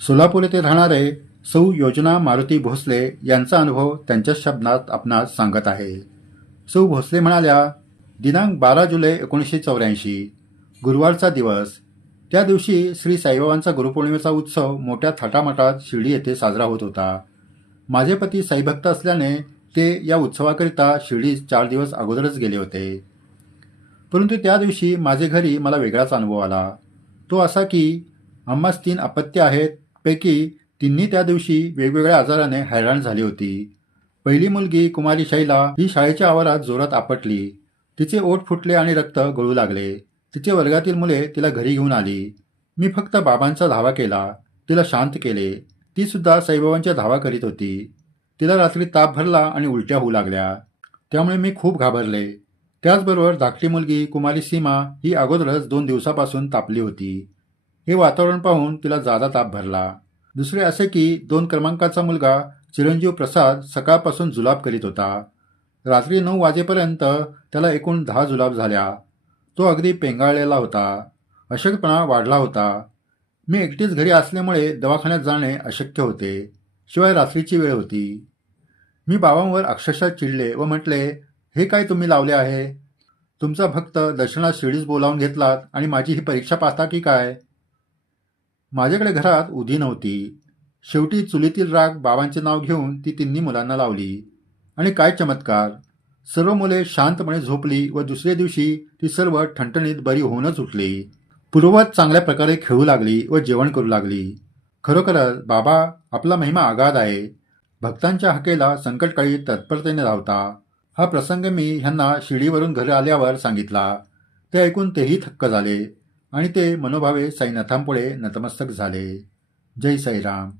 सोलापूर येथे राहणारे सौ योजना मारुती भोसले यांचा अनुभव त्यांच्याच शब्दात आपणास सांगत आहे. सौ भोसले म्हणाल्या, दिनांक 12 जुलै 1984 गुरुवारचा दिवस. त्या दिवशी श्री साईबाबांचा गुरुपौर्णिमेचा उत्सव मोठ्या थाटामाटात शिर्डी येथे साजरा होत होता. माझे पती साईभक्त असल्याने ते या उत्सवाकरिता शिर्डीस 4 दिवस अगोदरच गेले होते. परंतु त्या दिवशी माझे घरी मला वेगळाच अनुभव आला. तो असा की आम्हास 3 अपत्य आहेत, पैकी तिन्ही त्या दिवशी वेगवेगळ्या आजाराने हैराण झाली होती. पहिली मुलगी कुमारी शैला ही शाळेच्या आवारात जोरात आपटली. तिचे ओठ फुटले आणि रक्त गळू लागले. तिचे वर्गातील मुले तिला घरी घेऊन आली. मी फक्त बाबांचा धावा केला, तिला शांत केले. ती सुद्धा साईबाबांच्या धावा करीत होती. तिला रात्री ताप भरला आणि उलट्या होऊ लागल्या. त्यामुळे मी खूप घाबरले. त्याचबरोबर धाकटी मुलगी कुमारी सीमा ही अगोदरच 2 दिवसापासून तापली होती. हे वातावरण पाहून तिला जादा ताप भरला. दुसरे असे की 2 क्रमांकाचा मुलगा चिरंजीव प्रसाद सकाळपासून जुलाब करीत होता. रात्री 9 वाजेपर्यंत त्याला एकूण 10 जुलाब झाल्या. तो अगदी पेंगाळलेला होता. अशक्तपणा वाढला होता. मी एकटीच घरी असल्यामुळे दवाखान्यात जाणे अशक्य होते. शिवाय रात्रीची वेळ होती. मी बाबांवर अक्षरशः चिडले व म्हटले, हे काय तुम्ही लावले आहे? तुमचा भक्त दर्शनात शिर्डीस बोलावून घेतलात आणि माझी ही परीक्षा पाहता की काय? माझ्याकडे घरात उधी नव्हती. शेवटी चुलीतील राग बाबांचे नाव घेऊन ती तिन्ही मुलांना लावली. आणि काय चमत्कार! सर्व मुले शांतपणे झोपली व दुसऱ्या दिवशी ती सर्व ठणठणीत बरी होऊनच उठली. पूर्ववत चांगल्या प्रकारे खेळू लागली व जेवण करू लागली. खरोखरच बाबा आपला महिमा आगाध आहे. भक्तांच्या हाकेला संकटकाळी तत्परतेने धावता. हा प्रसंग मी ह्यांना शिर्डीवरून घरी आल्यावर सांगितला. ते ऐकून तेही थक्क झाले आणि ते मनोभावे साईनाथांपुढे नतमस्तक झाले. जय साईराम.